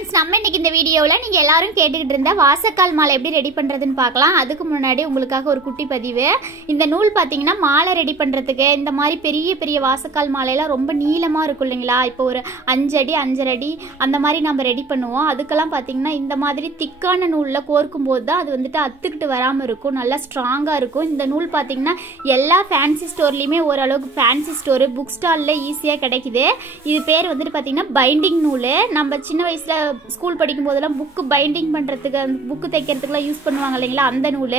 Friends நம்ம இன்னைக்கு இந்த வீடியோல நீங்க எல்லாரும் கேட்டுக்கிட்டு இருந்த வாசக்கால் மாலை எப்படி ரெடி பண்றதுன்னு பார்க்கலாம். அதுக்கு முன்னாடி உங்களுக்காக ஒரு குட்டி பதிவு. இந்த நூல் பாத்தீங்கன்னா மாலை ரெடி பண்றதுக்கு இந்த மாதிரி பெரிய பெரிய வாசக்கால் மாலைலாம் ரொம்ப நீளமா இருக்கும் இல்லைங்களா? இப்போ ஒரு 5 அடி 5.5 அடி அந்த மாதிரி நம்ம ரெடி பண்ணுவோம். அதுக்கெல்லாம் பாத்தீங்கன்னா இந்த மாதிரி திக்கான நூல்ல கோர்க்கும் போது தான் அது வந்துட்டு அத்துக்கிட்டு வராம இருக்கும், நல்லா ஸ்ட்ராங்கா இருக்கும். இந்த நூல் பாத்தீங்கன்னா எல்லா ஃபேன்சி ஸ்டோர்லயுமே ஓரளவுக்கு ஃபேன்சி ஸ்டோர் புக் ஸ்டால்ல ஈஸியா கிடைக்குது. இது பேர் வந்துட்டு பாத்தீங்கன்னா பைண்டிங் நூல். நம்ம சின்ன வயசுல ஸ்கூல் படிக்கும் போதெல்லாம் புக்கு பைண்டிங் பண்ணுறதுக்கு புக்கு தைக்கிறதுக்குலாம் யூஸ் பண்ணுவாங்க இல்லைங்களா, அந்த நூல்.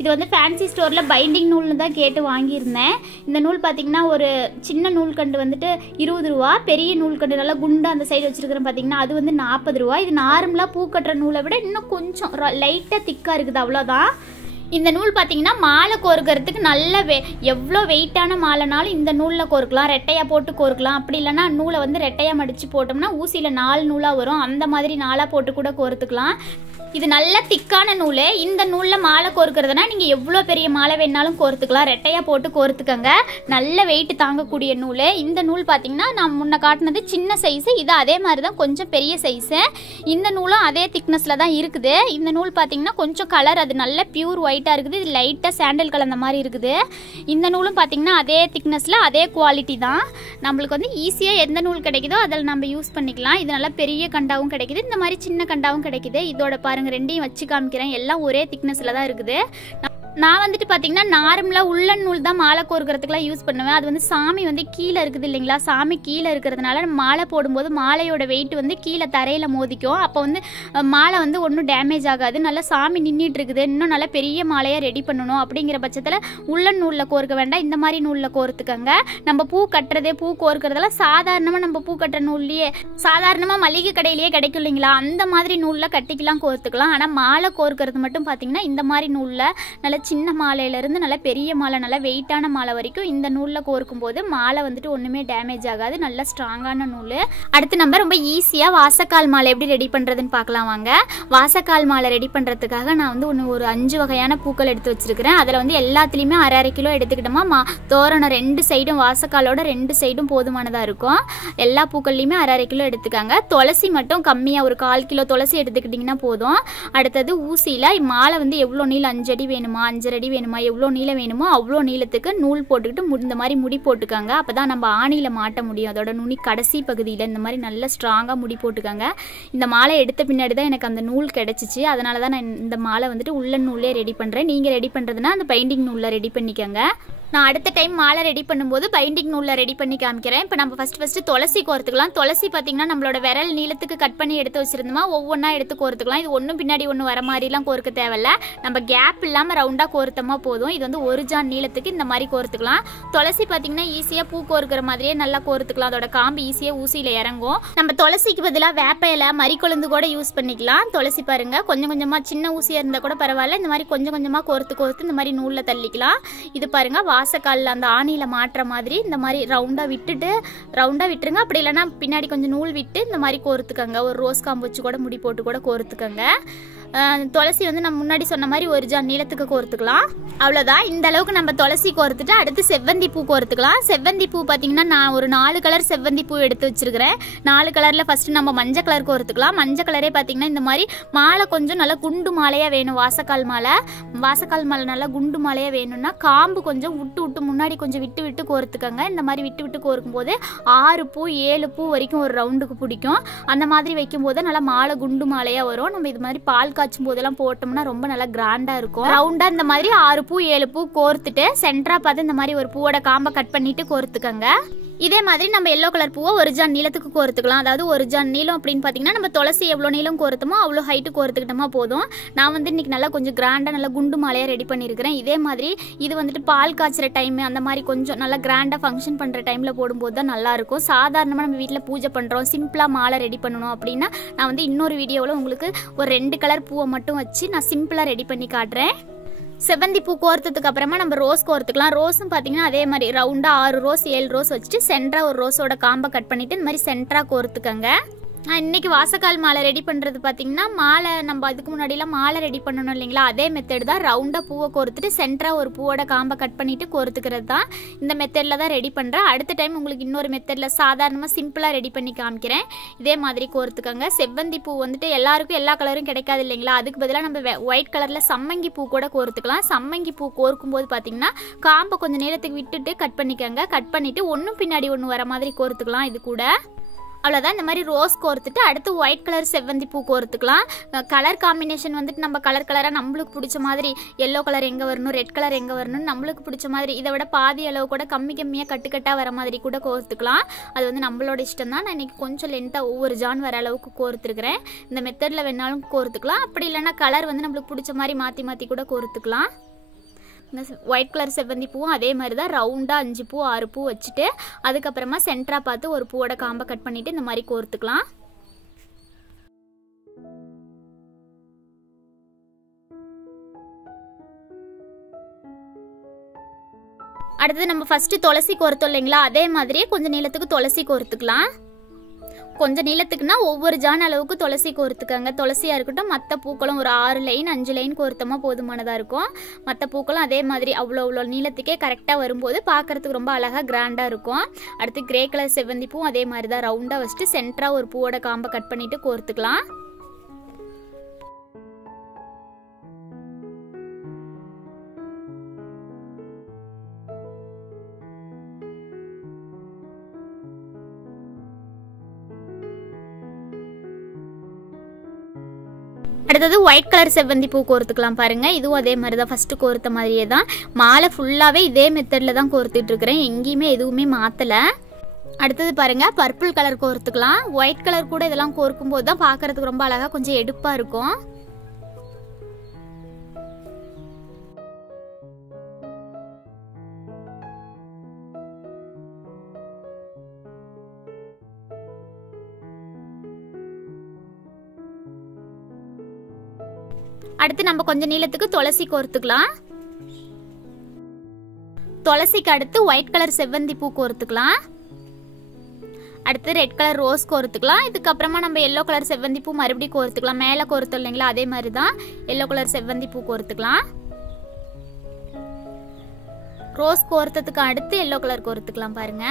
இது வந்து ஃபேன்சி ஸ்டோரில் பைண்டிங் நூல்னு தான் கேட்டு வாங்கியிருந்தேன். இந்த நூல் பார்த்தீங்கன்னா ஒரு சின்ன நூல் கண்டு வந்துட்டு 20 ரூபா, பெரிய நூல் கண்டு நல்லா குண்டு அந்த சைடு வச்சுருக்கிறேன் பார்த்தீங்கன்னா அது வந்து 40 ரூபா. இது நார்மலாக பூ கட்டுற நூலை விட இன்னும் கொஞ்சம் லைட்டாக திக்காக இருக்குது, அவ்வளோதான். இந்த நூல் பார்த்தீங்கன்னா மாலை கோர்க்கிறதுக்கு நல்ல எவ்வளோ வெயிட்டான மாலைனாலும் இந்த நூலில் கோர்க்கலாம், ரெட்டையாக போட்டு கோர்க்கலாம். அப்படி இல்லைன்னா நூலை வந்து ரெட்டையாக மடித்து போட்டோம்னா ஊசியில் 4 நூலாக வரும், அந்த மாதிரி 4 போட்டு கூட கோர்த்துக்கலாம். இது நல்ல திக்கான நூல். இந்த நூலில் மாலை கோர்க்கிறதுனா நீங்கள் எவ்வளோ பெரிய மாலை வேணாலும் கோர்த்துக்கலாம், ரெட்டையாக போட்டு கோர்த்துக்கங்க. நல்ல வெயிட் தாங்கக்கூடிய நூல். இந்த நூல் பார்த்தீங்கன்னா நான் முன்ன காட்டினது சின்ன சைஸு, இது அதே மாதிரி தான் கொஞ்சம் பெரிய சைஸு. இந்த நூலும் அதே திக்னஸில் தான் இருக்குது. இந்த நூல் பார்த்தீங்கன்னா கொஞ்சம் கலர் அது நல்ல பியூர் ஒயிட்டாக இருக்குது, இது லைட்டாக சாண்டல் கலந்த மாதிரி இருக்குது. இந்த நூலும் பார்த்தீங்கன்னா அதே திக்னஸில் அதே குவாலிட்டி தான். நம்மளுக்கு வந்து ஈஸியாக எந்த நூல் கிடைக்குதோ அதில் நம்ம யூஸ் பண்ணிக்கலாம். இது நல்லா பெரிய கண்டாவும் கிடைக்குது, இந்த மாதிரி சின்ன கண்டாவும் கிடைக்குது. இதோட பாருங்க ரெண்டையும் வச்சு காமிக்கிறேன், எல்லாம் ஒரே திக்னஸ்ல தான் இருக்குது. நான் வந்துட்டு பார்த்தீங்கன்னா நார்மலாக உள்ளன் நூல் தான் மாலை கோர்க்கிறதுக்குலாம் யூஸ் பண்ணுவேன். அது வந்து சாமி வந்து கீழே இருக்குது இல்லைங்களா, சாமி கீழே இருக்கிறதுனால மாலை போடும்போது மாலையோட வெயிட் வந்து கீழே தரையில் மோதிக்கும். அப்போ வந்து மாலை வந்து ஒன்றும் டேமேஜ் ஆகாது. நல்லா சாமி நின்றுட்டு இருக்குது, இன்னும் நல்லா பெரிய மாலையாக ரெடி பண்ணணும் அப்படிங்கிற பட்சத்தில் உள்ளன் நூலில் கோர்க்க வேண்டாம், இந்த மாதிரி நூலில் கோர்த்துக்கங்க. நம்ம பூ கட்டுறதே பூ கோர்க்கிறதெல்லாம் சாதாரணமாக நம்ம பூ கட்டுற நூல்லையே சாதாரணமாக மளிகை கடையிலேயே கிடைக்கும் இல்லைங்களா, அந்த மாதிரி நூலில் கட்டிக்கலாம் கோர்த்துக்கலாம். ஆனால் மாலை கோர்க்கிறது மட்டும் பார்த்தீங்கன்னா இந்த மாதிரி நூலில் நல்ல சின்ன மாலையிலேருந்து நல்ல பெரிய மாலை நல்ல வெயிட்டான மாலை வரைக்கும் இந்த நூலில் கோர்க்கும் போது மாலை வந்துட்டு ஒன்றுமே டேமேஜ் ஆகாது, நல்ல ஸ்ட்ராங்கான நூல். அடுத்து நம்ம ரொம்ப ஈஸியாக வாசக்கால் மாலை எப்படி ரெடி பண்ணுறதுன்னு பார்க்கலாம் வாங்க. வாசக்கால் மாலை ரெடி பண்ணுறதுக்காக நான் வந்து ஒரு 5 வகையான பூக்கள் எடுத்து வச்சிருக்கிறேன். அதில் வந்து எல்லாத்துலேயுமே அரை கிலோ எடுத்துக்கிட்டோமா, தோரணம் 2 சைடும் வாசக்காலோட 2 சைடும் போதுமானதாக இருக்கும். எல்லா பூக்கள்லையுமே அரை கிலோ எடுத்துக்காங்க. துளசி மட்டும் கம்மியாக ஒரு 1/4 கிலோ துளசி எடுத்துக்கிட்டிங்கன்னா போதும். அடுத்தது ஊசியில் மாலை வந்து எவ்வளோ நீளம் 5 அடி வேணுமா 5.5 அடி வேணுமா எவ்வளோ நீளம் வேணுமோ அவ்வளோ நீளத்துக்கு நூல் போட்டுக்கிட்டு இந்த மாதிரி முடி போட்டுக்காங்க. அப்போ தான் நம்ம ஆணியில் மாட்ட முடியும். அதோட நுனி கடைசி பகுதியில் இந்த மாதிரி நல்ல ஸ்ட்ராங்காக முடி போட்டுக்காங்க. இந்த மாலை எடுத்த பின்னாடி தான் எனக்கு அந்த நூல் கிடச்சிச்சு, அதனால தான் நான் இந்த மாலை வந்துட்டு உள்ளன் நூலே ரெடி பண்ணுறேன். நீங்கள் ரெடி பண்ணுறதுனா அந்த பைண்டிங் நூலில் ரெடி பண்ணிக்கோங்க. நான் அடுத்த டைம் மாலை ரெடி பண்ணும்போது பைண்டிங் நூலில் ரெடி பண்ணி காமிக்கிறேன். இப்போ நம்ம ஃபஸ்ட்டு துளசி கோர்த்துக்கலாம். துளசி பார்த்தீங்கன்னா நம்மளோட விரல் நீளத்துக்கு கட் பண்ணி எடுத்து வச்சிருந்தோமா ஒவ்வொன்றா எடுத்து கோர்த்துக்கலாம். இது ஒன்றும் பின்னாடி ஒன்று வர மாதிரிலாம் கோர்க்க தேவையில்ல, நம்ம கேப் இல்லாமல் ரவுண்டாக கோர்த்தமா போதும். இது வந்து 1 ஜான் நீளத்துக்கு இந்த மாதிரி கோர்த்துக்கலாம். துளசி பார்த்தீங்கன்னா ஈஸியாக பூ கோர்க்கிற மாதிரியே நல்லா கோர்த்துக்கலாம். அதோட காம்பு ஈஸியாக ஊசியில் இறங்கும். நம்ம துளசிக்கு பதிலாக வேப்ப இலை மறிக்கொழுந்து கூட யூஸ் பண்ணிக்கலாம். துளசி பாருங்க கொஞ்சம் கொஞ்சமாக சின்ன ஊசியாக இருந்தால் கூட பரவாயில்ல, இந்த மாதிரி கொஞ்சம் கொஞ்சமாக கோர்த்து இந்த மாதிரி நூலில் தள்ளிக்கலாம். இது பாருங்க வாசக்காலில் அந்த ஆணியில் மாட்டுற மாதிரி இந்த மாதிரி ரவுண்டாக விட்டுருங்க. அப்படி இல்லைன்னா பின்னாடி கொஞ்சம் நூல் விட்டு இந்த மாதிரி கோர்த்துக்கங்க. ஒரு ரோஸ் காம்பு வச்சு கூட முடி போட்டு கூட கோர்த்துக்கங்க. துளசி வந்து நம்ம முன்னாடி சொன்ன மாதிரி 1 ஜான் நீளத்துக்கு கோர்த்துக்கலாம். அவ்வளோதான். இந்த அளவுக்கு நம்ம துளசி கோர்த்துட்டு அடுத்து செவ்வந்தி பூ கோர்த்துக்கலாம். செவ்வந்தி பூ பார்த்தீங்கன்னா நான் ஒரு 4 கலர் செவ்வந்தி பூ எடுத்து வச்சிருக்கிறேன். 4 கலரில் ஃபஸ்ட்டு நம்ம மஞ்சள் கலர் கோர்த்துக்கலாம். மஞ்சள் கலரே பார்த்தீங்கன்னா இந்த மாதிரி மாலை கொஞ்சம் நல்லா குண்டு மாலையாக வேணும். வாசக்கால் மாலை நல்லா குண்டு மாலையாக வேணும்னா காம்பு கொஞ்சம் விட்டு முன்னாடி கொஞ்சம் விட்டு கோர்த்துக்கங்க. இந்த மாதிரி விட்டு கோர்க்கும் போது 6 பூ 7 பூ வரைக்கும் ஒரு ரவுண்டுக்கு பிடிக்கும். அந்த மாதிரி வைக்கும் போது நல்லா மாலை குண்டு மாலையாக வரும். நம்ம இது மாதிரி பால் காய்ச்சும் போதெல்லாம் போட்டோம்னா ரொம்ப நல்லா கிராண்டா இருக்கும். ரவுண்டா இந்த மாதிரி 6 பூ 7 பூ கோர்த்துட்டு சென்டரா பார்த்து இந்த மாதிரி ஒரு பூவோட காம்பை கட் பண்ணிட்டு கோர்த்துக்கங்க. இதே மாதிரி நம்ம எல்லோ கலர் பூவை 1 ஜான் நீளத்துக்கு கோர்த்துக்கலாம். அதாவது 1 ஜான் நீளம் அப்படின்னு பார்த்தீங்கன்னா நம்ம துளசி எவ்வளோ நீளம் கோர்த்தமோ அவ்வளோ ஹைட்டு கோர்த்துக்கிட்டோமா போதும். நான் வந்து இன்னைக்கு நல்லா கொஞ்சம் கிராண்டாக நல்லா குண்டு மாலையாக ரெடி பண்ணியிருக்கிறேன். இதே மாதிரி இது வந்துட்டு பால் காய்ச்சுற டைம் அந்த மாதிரி கொஞ்சம் நல்லா கிராண்டாக ஃபங்க்ஷன் பண்ணுற டைமில் போடும்போது தான் நல்லாயிருக்கும். சாதாரணமாக நம்ம வீட்டில் பூஜை பண்ணுறோம் சிம்பிளாக மாலை ரெடி பண்ணணும் அப்படின்னா நான் வந்து இன்னொரு வீடியோவில் உங்களுக்கு ஒரு 2 கலர் பூவை மட்டும் வச்சு நான் சிம்பிளாக ரெடி பண்ணி காட்டுறேன். செவ்வந்தி பூ கோர்த்ததுக்கு அப்புறமா நம்ம ரோஸ் கோர்த்துக்கலாம். ரோஸும் பார்த்தீங்கன்னா அதே மாதிரி ரவுண்டாக 6 ரோஸ் 7 ரோஸ் வச்சுட்டு சென்டராக ஒரு ரோஸோட காம்பை கட் பண்ணிவிட்டு இந்த மாதிரி சென்டராக கோர்த்துக்கங்க. இன்னைக்கு வாசக்கால் மாலை ரெடி பண்ணுறது பார்த்தீங்கன்னா, மாலை நம்ம அதுக்கு முன்னாடிலாம் மாலை ரெடி பண்ணணும் இல்லைங்களா, அதே மெத்தட் தான். ரவுண்டாக பூவை கோர்த்துட்டு சென்டராக ஒரு பூவோட காம்பை கட் பண்ணிவிட்டு கோர்த்துக்கிறது தான். இந்த மெத்தடில் தான் ரெடி பண்ணுறேன். அடுத்த டைம் உங்களுக்கு இன்னொரு மெத்தடில் சாதாரணமாக சிம்பிளாக ரெடி பண்ணி காமிக்கிறேன். இதே மாதிரி கோர்த்துக்கோங்க. செவ்வந்தி பூ வந்துட்டு எல்லாருக்கும் எல்லா கலரும் கிடைக்காது இல்லைங்களா, அதுக்கு பதிலாக நம்ம ஒயிட் கலரில் சம்மங்கி பூ கூட கோர்த்துக்கலாம். சம்மங்கி பூ கோர்க்கும் போது பார்த்தீங்கன்னா காம்பை கொஞ்சம் நேரத்துக்கு விட்டுட்டு கட் பண்ணிக்கோங்க. கட் பண்ணிவிட்டு ஒன்றும் பின்னாடி ஒன்று வர மாதிரி கோர்த்துக்கலாம். இது கூட அவ்வளோதான். இந்த மாதிரி ரோஸ் கோர்த்துட்டு அடுத்து ஒயிட் கலர் செவ்வந்தி பூ கோர்த்துக்கலாம். கலர் காம்பினேஷன் வந்துட்டு நம்ம கலராக நம்மளுக்கு பிடிச்ச மாதிரி எல்லோ கலர் எங்கே வரணும், ரெட் கலர் எங்கே வரணும்னு நம்மளுக்கு பிடிச்ச மாதிரி இதை விட பாதி அளவு கூட கம்மியாக கட்டுக்கட்டாக வர மாதிரி கூட கோர்த்துக்கலாம். அது வந்து நம்மளோட இஷ்டம் தான். நான் இன்றைக்கி கொஞ்சம் லென்த்தாக ஒவ்வொரு ஜான் வர அளவுக்கு கோர்த்துருக்கிறேன். இந்த மெத்தடில் வேணாலும் கோர்த்துக்கலாம். அப்படி இல்லைன்னா கலர் வந்து நம்மளுக்கு பிடிச்ச மாதிரி மாற்றி கூட கோர்த்துக்கலாம். ஒயிட் கலர் செவ்வந்தி பூவும் அதே மாதிரி தான். ரவுண்டாக 5 பூ 6 பூ வச்சுட்டு அதுக்கப்புறமா சென்டராக பார்த்து ஒரு பூவோட காம்பை கட் பண்ணிவிட்டு இந்த மாதிரி கோர்த்துக்கலாம். அடுத்தது நம்ம ஃபஸ்ட்டு துளசி கோர்த்தோம் இல்லைங்களா, அதே மாதிரியே கொஞ்சம் நீளத்துக்கு துளசி கோர்த்துக்கலாம். கொஞ்சம் நீளத்துக்குன்னா ஒவ்வொரு ஜான் அளவுக்கு துளசி கோர்த்துக்கங்க. துளசியாக இருக்கட்டும், மற்ற பூக்களும் ஒரு 6 லைன் 5 லைன் கோர்த்தமாக போதுமானதாக இருக்கும். மற்ற பூக்களும் அதே மாதிரி அவ்வளோ நீளத்துக்கே கரெக்டாக வரும்போது பார்க்குறதுக்கு ரொம்ப அழகாக கிராண்டாக இருக்கும். அடுத்து கிரே கலர் செவ்வந்தி பூ அதே மாதிரி தான். ரவுண்டாக வச்சுட்டு சென்டராக ஒரு பூவோட காம்பை கட் பண்ணிவிட்டு கோர்த்துக்கலாம். அடுத்தது ஒயிட் கலர் செவ்வந்தி பூ கோர்த்துக்கலாம். பாருங்க, இதுவும் அதே மாதிரி தான். ஃபர்ஸ்ட் கோர்த்த மாதிரியே தான். மாலை ஃபுல்லாகவே இதே மெத்தடில் தான் கோர்த்துட்டு இருக்கிறேன். எங்கேயுமே எதுவுமே மாற்றலை. அடுத்தது பாருங்க, பர்பிள் கலர் கோர்த்துக்கலாம். ஒயிட் கலர் கூட இதெல்லாம் கோர்க்கும் போது தான் பார்க்கறதுக்கு ரொம்ப அழகாக கொஞ்சம் எடுப்பாக இருக்கும். அடுத்து நம்ம கொஞ்சம் நீளத்துக்கு துளசி கோர்த்துக்கலாம். துளசிக்கு அடுத்து ஒயிட் கலர் செவ்வந்தி பூ கோர்த்துக்கலாம். அடுத்து ரெட் கலர் ரோஸ் கோர்த்துக்கலாம். இதுக்கப்புறமா நம்ம எல்லோ கலர் செவ்வந்தி பூ மறுபடியும் கோர்த்துக்கலாம். மேலே கோர்த்தோம் இல்லைங்களா, அதே மாதிரி தான் எல்லோ கலர் செவ்வந்தி பூ கோர்த்துக்கலாம். ரோஸ் கோர்த்ததுக்கு அடுத்து எல்லோ கலர் கோர்த்துக்கலாம். பாருங்க,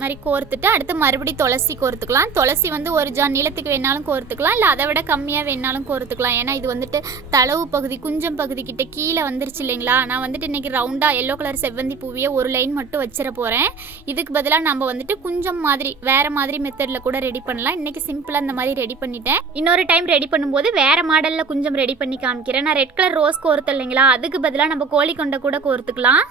மாதிரி கோர்த்துட்டு அடுத்து மறுபடியும் துளசி கோர்த்துக்கலாம். துளசி வந்து ஒரு ஜான் நீளத்துக்கு வேணாலும் கோர்த்துக்கலாம், இல்லை அதை விட கம்மியாக வேணாலும் கோர்த்துக்கலாம். ஏன்னா இது வந்துட்டு தளவு பகுதி குஞ்சம் பகுதி கிட்ட கீழே வந்துருச்சு இல்லைங்களா. நான் வந்துட்டு இன்னைக்கு ரவுண்டாக எல்லோ கலர் செவ்வந்தி பூவியை ஒரு லைன் மட்டும் வச்சிட போகிறேன். இதுக்கு பதிலாக நம்ம வந்துட்டு குஞ்சம் மாதிரி வேறு மாதிரி மெத்தடில் கூட ரெடி பண்ணலாம். இன்றைக்கி சிம்பிளாக இந்த மாதிரி ரெடி பண்ணிட்டேன். இன்னொரு டைம் ரெடி பண்ணும்போது வேறு மாடலில் குஞ்சம் ரெடி பண்ணி காமிக்கிறேன். நான் ரெட் கலர் ரோஸ் கோர்த்தேன் இல்லைங்களா, அதுக்கு பதிலாக நம்ம கோழி கொண்டை கூட கோர்த்துக்கலாம்.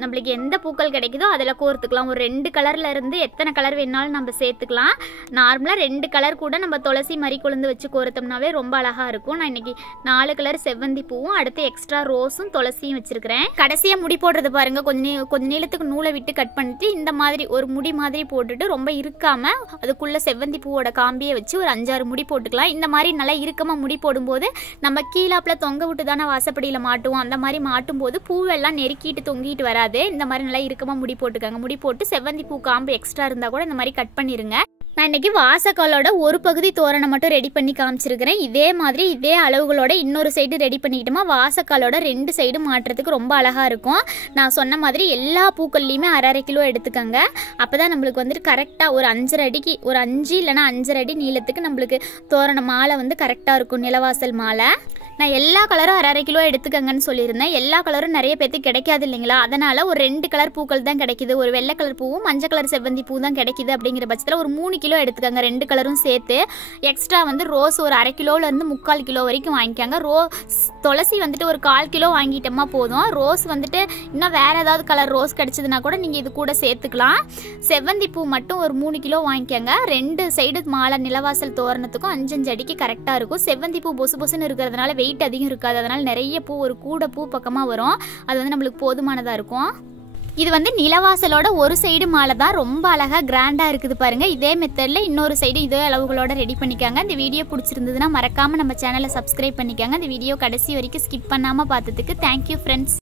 நம்மளுக்கு எந்த பூக்கள் கிடைக்குதோ அதில் கோர்த்துக்கலாம். ஒரு 2 கலர்ல இருந்து எத்தனை கலர் வேணாலும் நம்ம சேர்த்துக்கலாம். நார்மலாக 2 கலர் கூட நம்ம துளசி மறி கொழுந்து வச்சு கோர்த்தோம்னாவே ரொம்ப அழகா இருக்கும். நான் இன்னைக்கு 4 கலர் செவ்வந்தி பூவும் அடுத்து எக்ஸ்ட்ரா ரோஸும் துளசியும் வச்சிருக்கிறேன். கடைசியாக முடி போடுறது பாருங்க, கொஞ்சம் நீளத்துக்கு நூலை விட்டு கட் பண்ணிட்டு இந்த மாதிரி ஒரு முடி மாதிரி போட்டுட்டு ரொம்ப இருக்காம அதுக்குள்ள செவ்வந்தி பூவோட காம்பியை வச்சு ஒரு 5-6 முடி போட்டுக்கலாம். இந்த மாதிரி நல்லா இறுக்கமா முடி போடும்போது நம்ம கீழாப்புல தொங்க விட்டு தானே வாசப்படியில் மாட்டுவோம். அந்த மாதிரி மாட்டும் போது பூவெல்லாம் நெருக்கிட்டு தொங்கிட்டு வராது. இந்த மாதிரி நல்லா இறுக்கமா முடி போட்டுக்கங்க. முடி போட்டு செவ்வந்தி பூ காம்பு எக்ஸ்ட்ரா இருந்தா கூட இந்த மாதிரி கட் பண்ணிருங்க. நான் இன்னைக்கு வாசக்காலோட ஒரு பகுதி தோரணை மட்டும் ரெடி பண்ணி காமிச்சிருக்கிறேன். இதே மாதிரி இதே அளவுகளோட இன்னொரு சைடு ரெடி பண்ணிக்கிட்டோமா வாசக்காலோட 2 சைடும் மாட்டுறதுக்கு ரொம்ப அழகா இருக்கும். நான் சொன்ன மாதிரி எல்லா பூக்கள்லையுமே 1/2 கிலோ எடுத்துக்கங்க. அப்பதான் நம்மளுக்கு வந்துட்டு கரெக்டா ஒரு 5.5 அடிக்கு ஒரு 5 இல்லைன்னா 5.5 அடி நீளத்துக்கு நம்மளுக்கு தோரண மாலை வந்து கரெக்டா இருக்கும். நிலவாசல் மாலை நான் எல்லா கலரும் 1/2 கிலோ எடுத்துக்கங்கன்னு சொல்லியிருந்தேன். எல்லா கலரும் நிறைய பேருக்கு கிடைக்காது இல்லைங்களா, அதனால ஒரு 2 கலர் பூக்கள் தான் கிடைக்குது. ஒரு வெள்ளை கலர் பூவும் மஞ்சள் கலர் செவ்வந்தி பூ தான் கிடைக்குது. அப்படிங்கிற பட்சத்தில் ஒரு 3 கிலோ எடுத்துக்கங்க, 2 கலரும் சேர்த்து. எக்ஸ்ட்ரா வந்து ரோஸ் ஒரு 1/2 கிலோலேருந்து 3/4 கிலோ வரைக்கும் வாங்கிக்காங்க. துளசி வந்துட்டு ஒரு 1/4 கிலோ வாங்கிட்டோமா போதும். ரோஸ் வந்துட்டு இன்னும் வேற ஏதாவது கலர் ரோஸ் கிடைச்சதுன்னா கூட நீங்கள் இது கூட சேர்த்துக்கலாம். செவ்வந்தி பூ மட்டும் ஒரு 3 கிலோ வாங்கிக்கங்க. 2 சைடு மாலை நிலவாசல் தோரணத்துக்கும் 5-5 அடிக்கு கரெக்டாக இருக்கும். செவ்வந்தி பூ பொசு பொசுன்னு இருக்கிறதுனால வெயிட் அதிகம் இருக்காது. அதனால நிறைய பூ ஒரு கூட பூ பக்கமாக வரும். அது வந்து நம்மளுக்கு போதுமானதாக இருக்கும். இது வந்து நிலவாசலோட ஒரு சைடு மாலை தான், ரொம்ப அழகா கிராண்டா இருக்குது பாருங்க. இதே மெத்தட்ல இன்னொரு சைடு இதே அளவுகளோட ரெடி பண்ணிக்காங்க. இந்த வீடியோ பிடிச்சிருந்ததுன்னா மறக்காம நம்ம சேனலை சப்ஸ்கிரைப் பண்ணிக்காங்க. இந்த வீடியோ கடைசி வரைக்கும் ஸ்கிப் பண்ணாம பார்த்ததுக்கு தேங்க்யூ ஃப்ரெண்ட்ஸ்.